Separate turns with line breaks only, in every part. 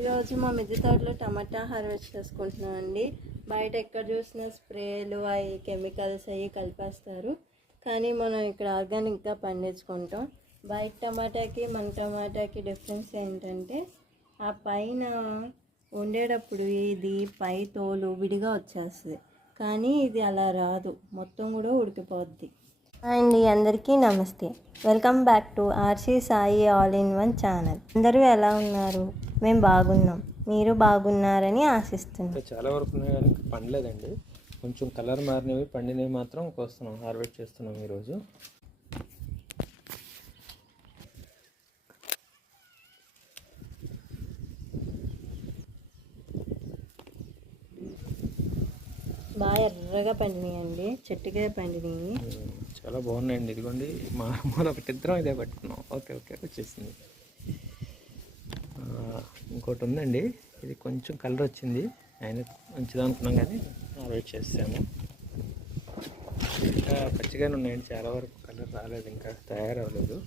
ఈరోజు మా మిద్దె తోటలో టమాటా హార్వెస్ట్ చేసుకుంటున్నాం అండి బయట ఎక్కడ చూసినా స్ప్రేలు అవి కెమికల్స్ అవి కలిపేస్తారు. కానీ మనం ఇక్కడ ఆర్గానిక్గా పండించుకుంటాం. బయట టమాటాకి మన టమాటాకి డిఫరెన్స్ ఏంటంటే ఆ పైన వండేటప్పుడు ఇది పై తోలు విడిగా వచ్చేస్తుంది. కానీ ఇది అలా రాదు. మొత్తం కూడా ఉడికిపోద్ది. అండి అందరికీ నమస్తే. Welcome back to RC Sai all in one channel. అందరూ ఎలా ఉన్నారు? మేము బాగున్నాం. మీరు బాగున్నారని ఆశిస్తున్నాం.
చాలా వరకు ఉన్నాయి కానీ పండలేదండి. కొంచెం కలర్ మారినవి పండినవి మాత్రం కోస్తున్నాం. హార్వెస్ట్ చేస్తున్నాం ఈరోజు.
ఎర్రగా పండినాయండి చెట్టుగా పండినాయి.
చాలా బాగున్నాయండి. ఇదిగోండి మా మన ఒకటి ఇద్దరం ఇదే పట్టుకున్నాం. ఓకే ఓకే వచ్చేసింది. ఇంకోటి ఉందండి. ఇది కొంచెం కలర్ వచ్చింది. ఆయన మంచిది అనుకున్నాం కానీ హార్వెస్ట్ చేస్తాము ఇంకా పచ్చిగానే ఉన్నాయండి. చాలా వరకు కలర్ రాలేదు ఇంకా తయారవ్వలేదు.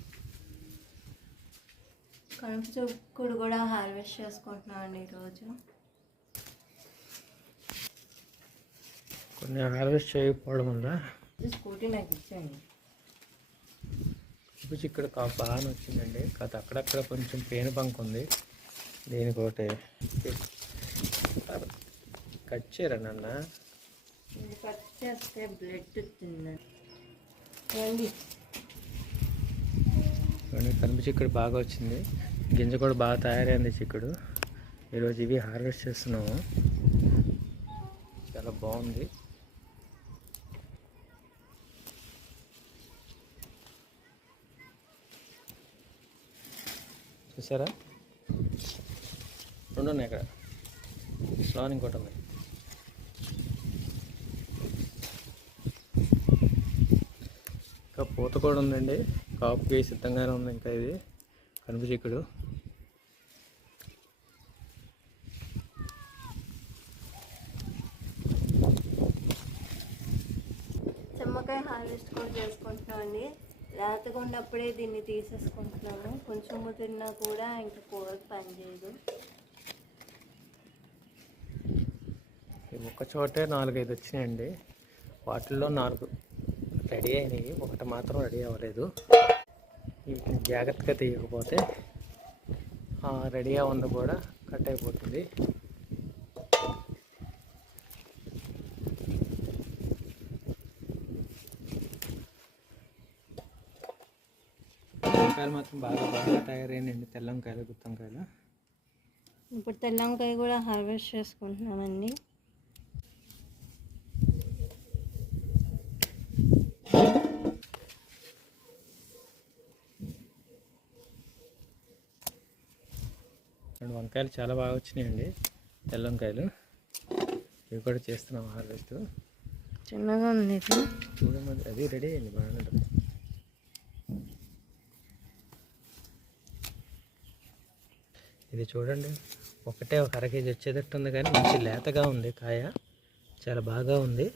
కనుక చుక్కుడు కూడా హార్వెస్ట్ చేసుకుంటున్నాం అండి ఈరోజు.
కొన్ని హార్వెస్ట్ చేయకపోవడం వల్ల
స్కూటీ నాకు ఇచ్చేయండి.
చూపించి ఇక్కడ కాపు బాగా వచ్చిందండి. కాదు అక్కడక్కడ కొంచెం పేను బంక్ ఉంది. దీనికి ఒకటి కట్ చేయరా నాన్న?
కట్ చేస్తే బ్లడ్ వచ్చిందండి రండి.
చూడండి కనిపి చిక్కుడు బాగా వచ్చింది. గింజ కూడా బాగా తయారైంది చిక్కుడు. ఈరోజు ఇవి హార్వెస్ట్ చేస్తున్నాము. చాలా బాగుంది. చూసారా? రెండు ఉన్నాయి అక్కడ లోన్ ఇంకోటి ఉంది. ఇంకా పూత కూడా ఉందండి. కాపుకి సిద్ధంగానే ఉంది ఇంకా ఇది. కనుపు
చెమ్మకాయ హార్వెస్ట్ కూడా చేసుకుంటున్నాం అండి లేతగా ఉన్నప్పుడే దీన్ని తీసేసుకుంటున్నాము. కొంచెము తిన్నా కూడా ఇంకా కూరకు పనిచేయదు
ఒక చోటే నాలుగైదు వచ్చినాయండి. వాటిల్లో నాలుగు రెడీ అయినాయి. ఒకటి మాత్రం రెడీ అవ్వలేదు. వీటిని జాగ్రత్తగా తీయకపోతే రెడీగా ఉంది కూడా కట్ అయిపోతుంది. వంకాయలు మాత్రం బాగా బాగా తయారైనాయండి. తెల్ల వంకాయలు గుత్తి వంకాయలు.
ఇప్పుడు తెల్ల వంకాయ కూడా హార్వెస్ట్ చేసుకుంటున్నామండి.
రెండు వంకాయలు చాలా బాగా వచ్చినాయండి. తెల్ల వంకాయలు. ఇవి కూడా చేస్తున్నాం హార్వెస్ట్.
చిన్నగా ఉంది
అది రెడీ అయింది బాగానే ఇది చూడండి. ఒకటే ఒక అర కేజీ వచ్చేటట్టు ఉంది కానీ మంచి లేతగా ఉంది కాయ. చాలా బాగా ఉంది.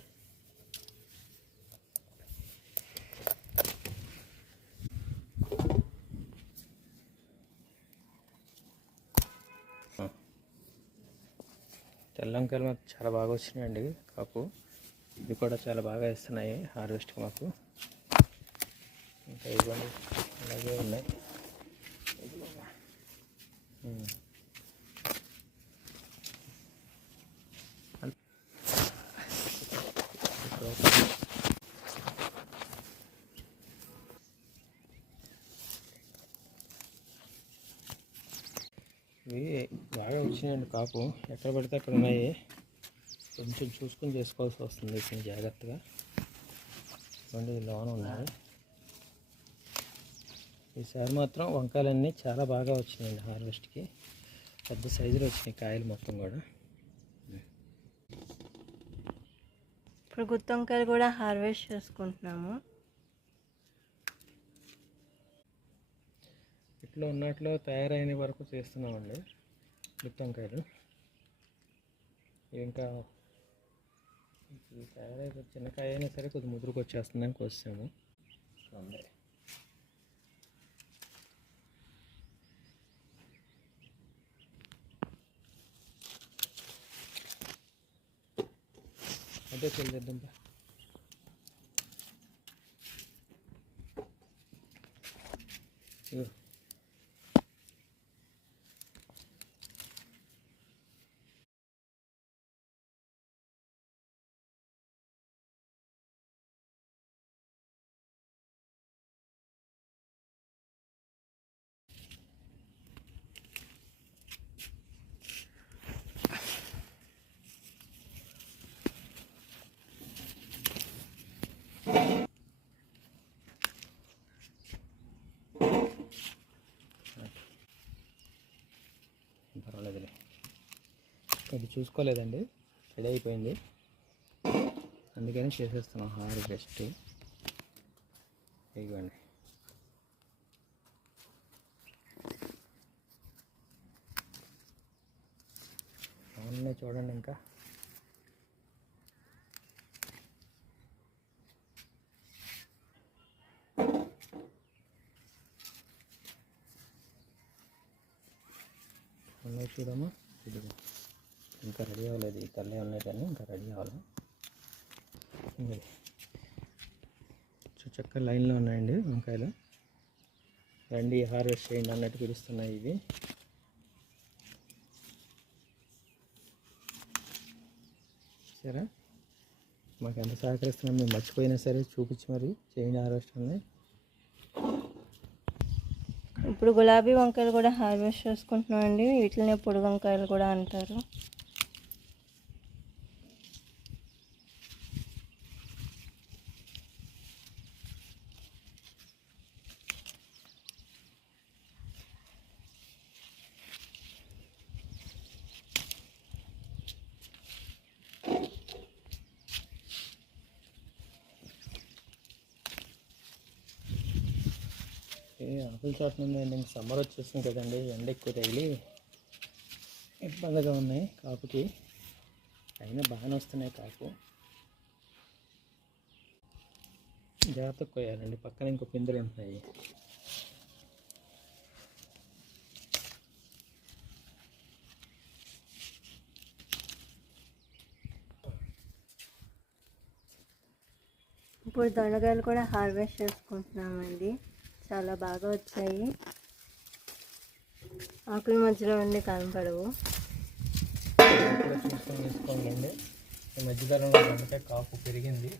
తెల్లం వంకాయలు మాకు చాలా బాగా వచ్చినాయండి కాపు. ఇది కూడా చాలా బాగా ఇస్తున్నాయి హార్వెస్ట్ మాకు. ఇంకా ఇవ్వండి. అలాగే ఉన్నాయి. ఇవి బాగా వచ్చినాయండి కాపు. ఎక్కడ పడితే అక్కడ ఉన్నాయి. కొంచెం చూసుకొని చేసుకోవాల్సి వస్తుంది కొంచెం జాగ్రత్తగా. ఇవ్వండి లోన ఉన్నాయి ఈసారి మాత్రం వంకాయలన్నీ చాలా బాగా వచ్చినాయండి హార్వెస్ట్కి. పెద్ద సైజులో వచ్చినాయి కాయలు మొత్తం కూడా.
ఇప్పుడు గుత్తి వంకాయలు కూడా హార్వెస్ట్ చేసుకుంటున్నాము.
ఇట్లా ఉన్నట్లు తయారైన వరకు చేస్తున్నామండి గుత్తంకాయలు ఇంకా తయారైతే చిన్నకాయ అయినా సరే కొద్దిగా ముదురుకు వచ్చేస్తుందని కోసాము. అదే తెలియద్దాం అది చూసుకోలేదండి. రెడీ అయిపోయింది. అందుకని చేసేస్తున్నాం హార్వెస్ట్ ఇవ్వండి ఉన్నాయి చూడండి ఇంకా. ఉన్నాయి చూడమ్మా. ఇదిగో. ఇంకా రెడీ అవ్వలేదు ఈ కళ్ళే ఉన్నాయి కానీ ఇంకా రెడీ అవ్వాలి. ఇదిగో. చక్క లైన్లో ఉన్నాయండి వంకాయలు. రండి హార్వెస్ట్ చేయండి అన్నట్టు పిలుస్తున్నాయి ఇవి. సరే. మాకు ఎంత సహకరిస్తున్నాం మేము మర్చిపోయినా సరే చూపించి మరి చేయండి హార్వెస్ట్ అన్నీ.
ఇప్పుడు గులాబీ వంకాయలు కూడా హార్వెస్ట్ చేసుకుంటున్నాం అండి వీటిని పొడి వంకాయలు కూడా అంటారు.
ఆకుల చోట నుండి సమ్మర్ వచ్చేసింది కదండి ఎండ ఎక్కువ తగిలి ఇబ్బందిగా ఉన్నాయి కాపుకి. అయినా బాగానే వస్తున్నాయి కాపు. జాగ్రత్త కొయ్యాలండి పక్కన ఇంకో పిందెలు ఉంటున్నాయి
ఇప్పుడు దొండకాయలు కూడా హార్వెస్ట్ చేసుకుంటున్నామండి. చాలా బాగా వచ్చాయి. ఆకుల మధ్యలో ఉండి కనపడవు.
చూసుకొని వేసుకోవాలండి ఈ మధ్యకాలంలో దొండకాయ కాపు పెరిగింది.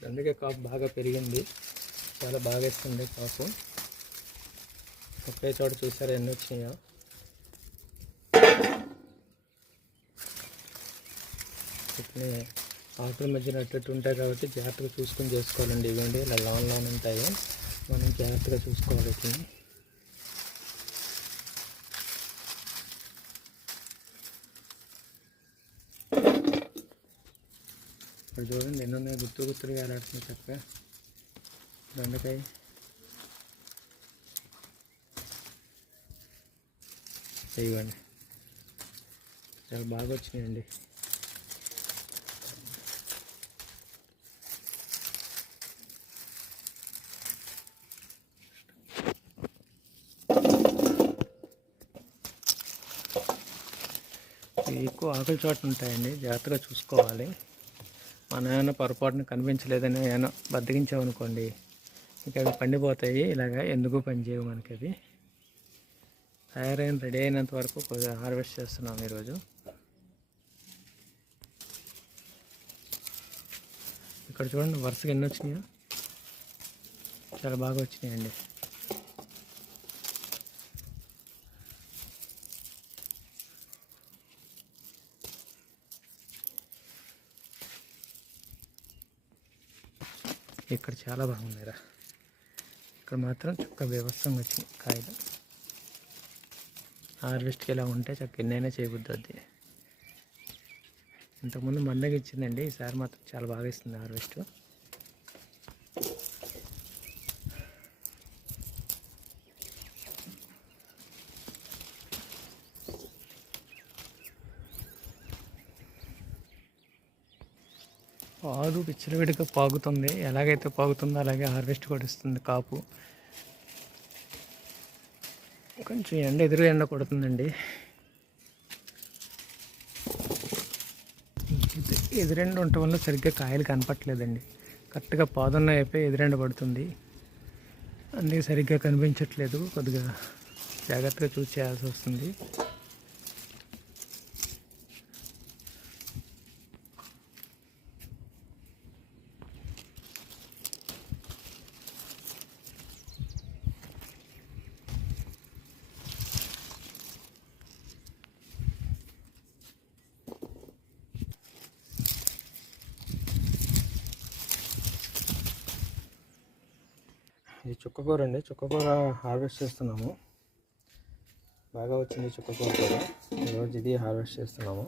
దొండకాయ కాపు బాగా పెరిగింది. చాలా బాగా ఇస్తుంది కాపు. ఒకే చోట చూసారా ఎన్ని వచ్చినాయో? ఇట్లే ఆకుల మధ్యన అట్టట్టు ఉంటాయి కాబట్టి జాగ్రత్తగా చూసుకొని చేసుకోవాలండి. ఇవ్వండి ఇలా లాన్ లాన్ ఉంటాయి. మనం జాగ్రత్తగా చూసుకోవాలి వీటిని ఇక్కడ చూడండి ఎన్ని ఉన్నాయి గుత్తు గుర్తులుగా వేలాడుతున్నాయి చక్కగా దొండకాయ. ఇవ్వండి చాలా బాగా వచ్చినాయండి. ఇవి చోట ఉంటాయండి. జాగ్రత్తగా చూసుకోవాలి. మనం ఏమైనా పొరపాటున కనిపించలేదని ఏమైనా బద్దగించామనుకోండి ఇక అవి పండిపోతాయి. ఇలాగ ఎందుకు పనిచేయవు మనకి అవి తయారైన రెడీ అయినంత వరకు కొద్దిగా హార్వెస్ట్ చేస్తున్నాం ఈరోజు. ఇక్కడ చూడండి వరుసగా ఎన్ని వచ్చినాయో. చాలా బాగా వచ్చినాయండి. ఇక్కడ చాలా బాగున్నాయిరా. ఇక్కడ మాత్రం చక్క వ్యవస్థంగా వచ్చింది కాయలు. హార్వెస్ట్కి ఇలా ఉంటే చక్క ఎన్నైనా చేయబుద్ది ఇంతకుముందు మందకి ఇచ్చిందండి ఈసారి మాత్రం చాలా బాగా ఇస్తుంది హార్వెస్ట్. కాదు విచ్చలవిడిగా పాగుతుంది. ఎలాగైతే పాగుతుందో అలాగే హార్వెస్ట్ కూడా ఇస్తుంది కాపు. కొంచెం ఎండ ఎదురు ఎండ కొడుతుందండి. ఎదురెండ ఉండటం వల్ల సరిగ్గా కాయలు కనపట్లేదండి కరెక్ట్గా పాదన్న అయిపోయి ఎదురెండ పడుతుంది. అందుకే సరిగ్గా కనిపించట్లేదు. కొద్దిగా జాగ్రత్తగా చూసి చేయాల్సి వస్తుంది. చుక్కకూర అండి చుక్కకూర హార్వెస్ట్ చేస్తున్నాము. బాగా వచ్చింది చుక్కకూర కూడా. ఈరోజు ఇది హార్వెస్ట్ చేస్తున్నాము.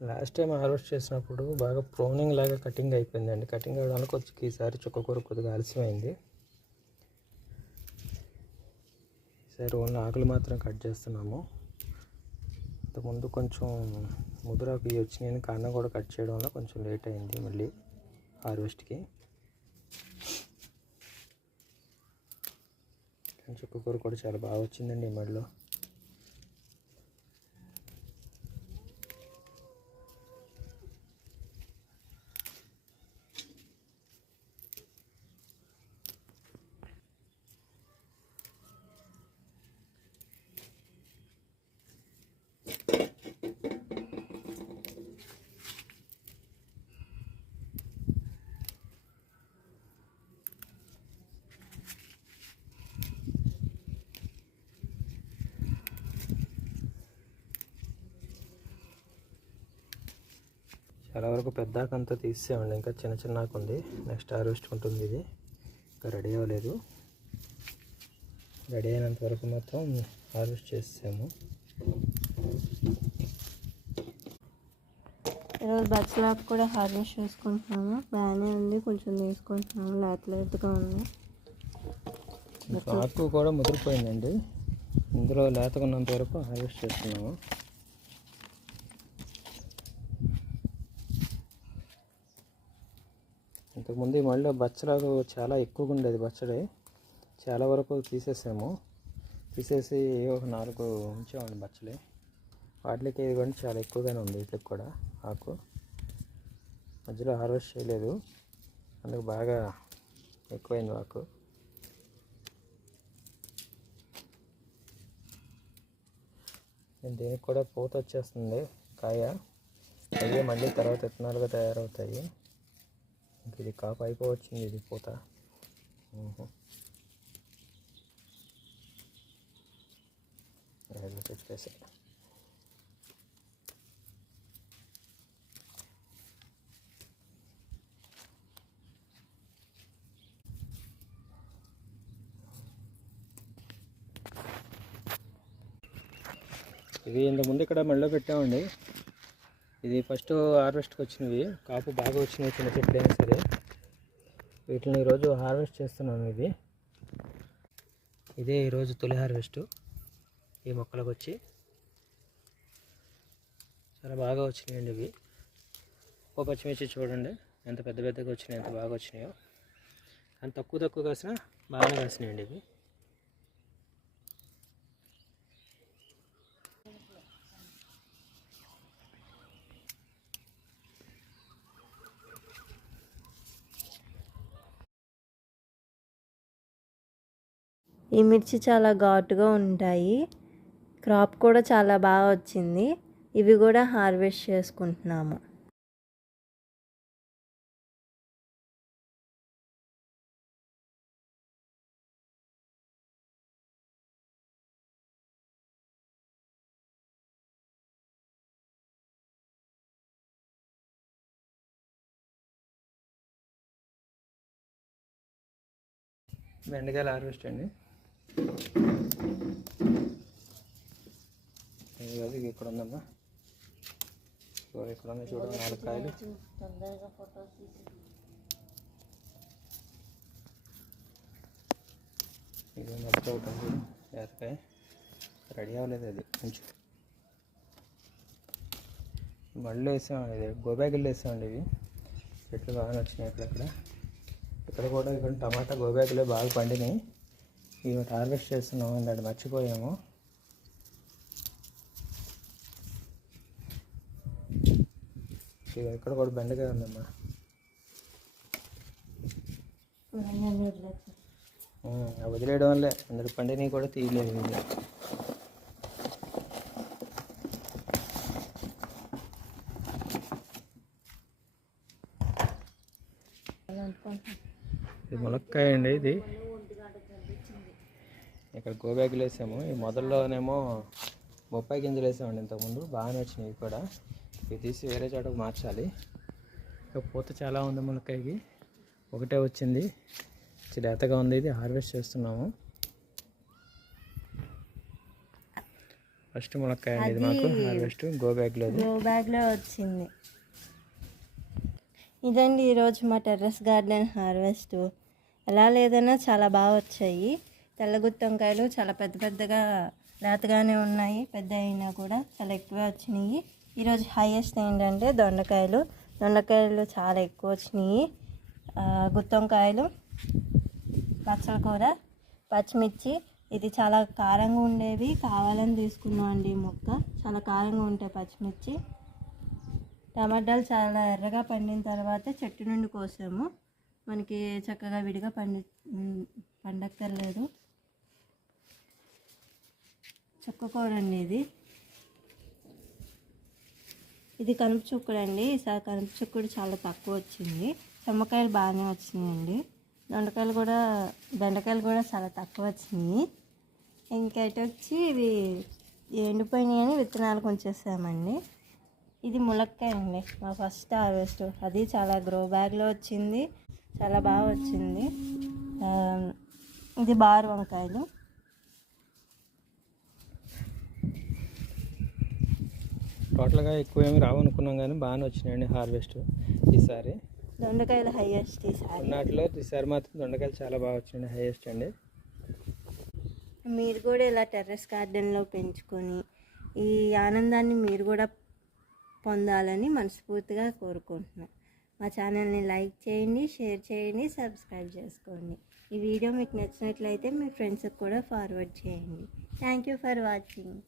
లాస్ట్ టైం హార్వెస్ట్ చేసినప్పుడు బాగా ప్రోనింగ్ లాగా కటింగ్ అయిపోయిందండి. కటింగ్ అవ్వడానికి వచ్చి ఈసారి చుక్కకూర కొద్దిగా ఆలస్యమైంది ఈసారి ఓన్లీ ఆకులు మాత్రం కట్ చేస్తున్నాము. ఇంతకుముందు కొంచెం ముదురాకు ఇవి వచ్చినాయని కారణం కూడా కట్ చేయడం వల్ల కొంచెం లేట్ అయింది మళ్ళీ హార్వెస్ట్కి చుక్కకూర కూడా చాలా బాగా వచ్చిందండి ఈ మడిలో. చాలా వరకు పెద్ద ఆకు అంతా తీసేయండి ఇంకా చిన్న చిన్న ఆకు ఉంది. నెక్స్ట్ హార్వెస్ట్ ఉంటుంది ఇది. ఇంకా రెడీ అవ్వలేదు. రెడీ అయినంత వరకు మొత్తం హార్వెస్ట్ చేసాము
ఈరోజు బచ్చలాకు కూడా హార్వెస్ట్ చేసుకుంటున్నాము. బాగానే ఉంది. కొంచెం తీసుకుంటున్నాము. లేత లేతగా ఉంది.
ఆకు కూడా ముదిరిపోయిందండి. ఇందులో లేతగా ఉన్నంత వరకు హార్వెస్ట్ చేస్తున్నాము. ఇంతకుముందు ఈ మళ్ళీ బచ్చలాకు చాలా ఎక్కువగా ఉండేది బచ్చడే చాలా వరకు తీసేసాము. తీసేసి ఒక నాలుగు ఉంచామండి బచ్చలే వాటికి ఇది కూడా చాలా ఎక్కువగానే ఉంది వీటికి కూడా ఆకు. మధ్యలో హార్వెస్ట్ చేయలేదు. అందుకు బాగా ఎక్కువైంది ఆకు. నేను దీనికి కూడా పూత వచ్చేస్తుంది కాయ. అయ్యే మళ్ళీ తర్వాత విత్తనాలుగా తయారవుతాయి. ఇది కాపు అయిపోవచ్చింది ఇది పూత ఇది ఇవి ఇంతకుముందు ఇక్కడ మళ్ళీ పెట్టామండి. ఇది ఫస్ట్ హార్వెస్ట్కి వచ్చినవి కాపు బాగా వచ్చినాయి చిన్న చెట్లు అయినా సరే. వీటిని ఈరోజు హార్వెస్ట్ చేస్తున్నాను ఇది. ఇదే ఈరోజు తొలి హార్వెస్ట్. ఈ మొక్కలకు వచ్చి చాలా బాగా వచ్చినాయండి ఇవి. ఓ పచ్చిమిర్చి చూడండి. ఎంత పెద్ద పెద్దగా వచ్చినాయి ఎంత బాగా వచ్చినాయో. కానీ తక్కువ తక్కువ కాసిన బాగా కాసినాయండి ఇవి.
ఈ మిర్చి చాలా ఘాటుగా ఉంటాయి. క్రాప్ కూడా చాలా బాగా వచ్చింది. ఇవి కూడా హార్వెస్ట్ చేసుకుంటున్నాము.
బెండకాయలు హార్వెస్ట్ అండి. కాదు, ఇది ఇక్కడ ఉందమ్మా. ఇక్కడ ఉంది చూడండి నాలుగు కాయలు. ఇది ఒకటి ఉంది ఏరకాయ రెడీ అవ్వలేదు అది కొంచెం మళ్ళీ వేసాం ఇది గోబ్యాగిళ్ళు వేసామండి ఇవి. చెట్లు బాగా వచ్చినాయి అక్కడక్కడ. ఇక్కడ కూడా ఇక్కడ టమాటా గోబ్యాగులే బాగా పండినాయి. ఈరోజు హార్వెస్ట్ చేస్తున్నాము అండి మర్చిపోయాము. ఇక్కడ కూడా బెండకాయ ఉందమ్మా. వదిలేయడం వల్లే అందరు పండినవి కూడా తీయలేదు ఇది ములక్కాయ అండి ఇది. ఇక్కడ గోబ్యాగులు వేసాము. ఈ మొదల్లోనేమో బొప్పాయి గింజలు వేసామండి ఇంతకుముందు. బాగానే వచ్చినాయి కూడా. ఇవి తీసి వేరే చోటకు మార్చాలి. ఇక పూత చాలా ఉంది ములక్కాయకి ఒకటే వచ్చింది. చిలేతగా ఉంది. ఇది హార్వెస్ట్ చేస్తున్నాము. ఫస్ట్ ములక్కాయ అండి ఇది మాకు. హార్వెస్ట్. గోబ్యాగ్లో
గ్రో బ్యాగ్లో వచ్చింది. ఇదండి ఈరోజు మా టెర్రస్ గార్డెన్ హార్వెస్ట్. ఎలా లేదన్నా చాలా బాగా వచ్చాయి. తెల్ల గుత్తొంకాయలు చాలా పెద్ద పెద్దగా లేతగానే ఉన్నాయి. పెద్ద అయినా కూడా చాలా ఎక్కువ వచ్చినాయి. ఈరోజు హైయెస్ట్ ఏంటంటే దొండకాయలు. దొండకాయలు చాలా ఎక్కువ వచ్చినాయి. గుత్తొంకాయలు పచ్చల కూర పచ్చిమిర్చి. ఇది చాలా కారంగా ఉండేవి. కావాలని తీసుకున్నాం అండి మొక్క. చాలా కారంగా ఉంటాయి పచ్చిమిర్చి. టమాటాలు చాలా ఎర్రగా పండిన తర్వాత చెట్టు నుండి కోసాము. మనకి చక్కగా విడిగా పండి పండక్కర్లేదు. చుక్కకూర అండి ఇది. ఇది కనుపు చుక్కుడు అండి. ఈసారి కనుపు చుక్కుడు చాలా తక్కువ వచ్చింది. చెమ్మకాయలు బాగానే వచ్చినాయండి. దొండకాయలు కూడా బెండకాయలు కూడా చాలా తక్కువ వచ్చినాయి. ఇంకైతే వచ్చి ఇవి ఎండిపోయినాయి అని విత్తనాలు కొంచేసామండి. ఇది ములక్కాయ అండి. మా ఫస్ట్ హార్వెస్ట్. అది చాలా గ్రో బ్యాగ్లో వచ్చింది. చాలా బాగా వచ్చింది. ఇది బార్ వంకాయలు.
టోటల్గా ఎక్కువ ఏమి రావనుకున్నాం కానీ బాగానే వచ్చినాయండి హార్వెస్ట్ ఈసారి.
దొండకాయలు హైయెస్ట్ ఈసారి.
నాటిలో ఈసారి మాత్రం దొండకాయలు చాలా బాగా వచ్చినాయి హైయెస్ట్ అండి.
మీరు కూడా ఇలా టెర్రస్ గార్డెన్లో పెంచుకొని ఈ ఆనందాన్ని మీరు కూడా పొందాలని మనస్ఫూర్తిగా కోరుకుంటున్నాను మా ఛానల్ని లైక్ చేయండి షేర్ చేయండి సబ్స్క్రైబ్ చేసుకోండి. ఈ వీడియో మీకు నచ్చినట్లయితే మీ ఫ్రెండ్స్కి కూడా ఫార్వర్డ్ చేయండి. Thank you for watching